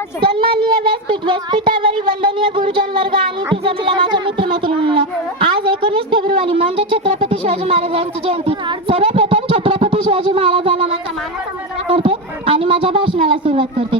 सन्माननीय व्यासपीठ, व्यासपीठावरील वंदनीय गुरुजन वर्ग आणि ती जमलेल्या माझ्या मित्रमैत्रिणींनो, आज 19 फेब्रुवारी म्हणजे छत्रपती शिवाजी महाराजांची जयंती. सर्वप्रथम छत्रपती शिवाजी महाराजांना माझा मानाचा मुजरा करते आणि माझ्या भाषणाला सुरुवात करते.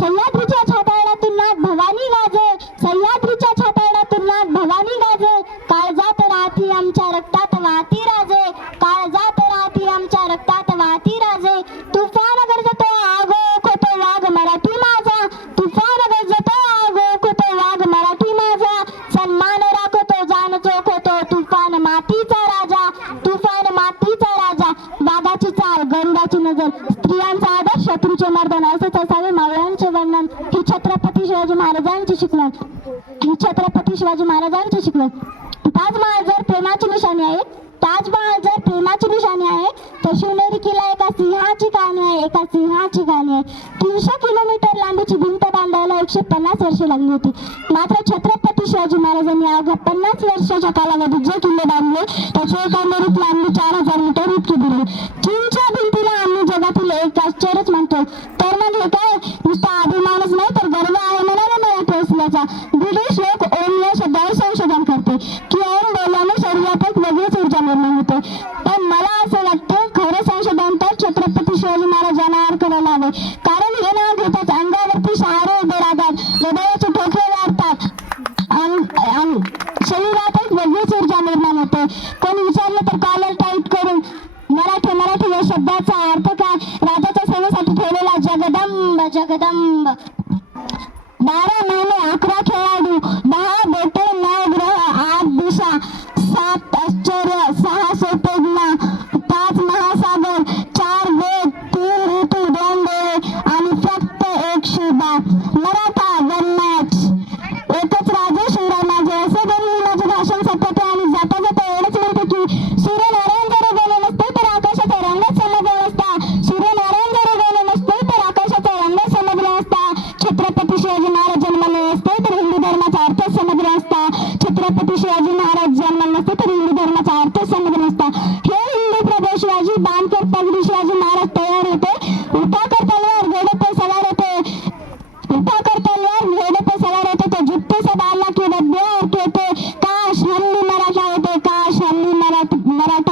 सह्याद्रीच्या छाताडातून नाथ भवानी गाजे, सह्याद्रीच्या छाताडातून नाथ भवानी गाजे, काळजात राहती आमच्या रक्तात वाहती राजे, काळजात राहती आमच्या रक्तात वाहती राजे. तुफान गरजतो आगो खोतो वाघ मराठी माझा, तुफान गरजतो आगो खोतो वाघ मराठी माझा. सन्मान राखतो जाण चोखतो तुफान मातीचा राजा, तुफान मातीचा राजा. वाघाची चाल गरुडाची नजर, स्त्रियांचा आदर शत्रूचे मर्दन, असेच असावे मावळ्यांचे वर्णन. ही छत्रपती शिवाजी महाराजांची शिकवण, ही छत्रपती शिवाजी महाराजांची शिकवण. ताजमहाल जर प्रेमाची निशाणी आहे, ताजमहाल जर प्रेमाची निशाणी आहे, तर शिवनेरी किल्ला एका सिंहाची कहाणी आहे, एका सिंहाची कहाणी आहे. 300 किलोमीटर लांबीची भिंत बांधायला 150 वर्षे लागली होती. मात्र छत्रपती शिवाजी महाराजांनी अवघ्या 50 वर्षाच्या कालावधीत जे किल्ले बांधले त्याची एकंदरीत लांबी 4000 मीटर इतकी दिली. चीनच्या भिंतीला आम्ही जगातील एक आश्चर्यच म्हणतो. तर मग हे काय नुसता अभिमानच नाही तर गर्व आहे म्हणाले मराठी असल्याचा. ब्रिटिश लोक ओम या शब्दावर संशोधन करते की ओम बोलल्याने शरीरात एक वेगळीच ऊर्जा निर्माण होते. पण मला असं वाटतं खरं संशोधन तर छत्रपती शिवाजी महाराजांना करायला हवे. कारण हे नाव घेतात अंगावरती शहारे उभे राहतात, हृदयाचे ठोके वाढतात आणि शरीरात एक वेगळीच ऊर्जा निर्माण होते. कोणी विचारलं तर कॉलर टाईट करून मराठी या शब्दाचा अर्थ काय? राजाच्या सेवेसाठी ठेवलेला जगदंब जगदंब. 12 महिने 11 खेळाडू, 10 बोटे 9 ग्रह 8 दिशा 7 आश्चर्य 6 सोपेगना 5 महासागर 4 वेद 3 ऋतू 2 डोळे आणि फक्त एक शिवबा. Maratha one match. एकच राजे शिवराय माझे. असे बोलून माझे भाषण संपवते आणि जाता जाता एवढंच म्हणते की सूर्यनारायण जरी गेले नसते तर आकाशाचा रंगच समजला नसता, सूर्यनारायण जरी गेले नसते तर आकाशाचा रंगच समजला नसता. छत्रपती शिवाजी महाराज जन्मले असते तर हिंदू धर्माचा अर्थ समजला असता, छत्रपती शिवाजी महाराज जन्मले नसते तर हिंदू धर्माचा अर्थ समजला नसता. हे हिंदू प्रभू शिवाजी बांधकर पगडी शिवाजी महाराज तयार होते. उठा कर तलवार घोड़े पे सवार होते, उठा कर तलवार घोड़े पे सवार होते. तो जुटते सब अल्लाह के बदले और कहते काश हम भी मराठा होते, काश हम भी मराठा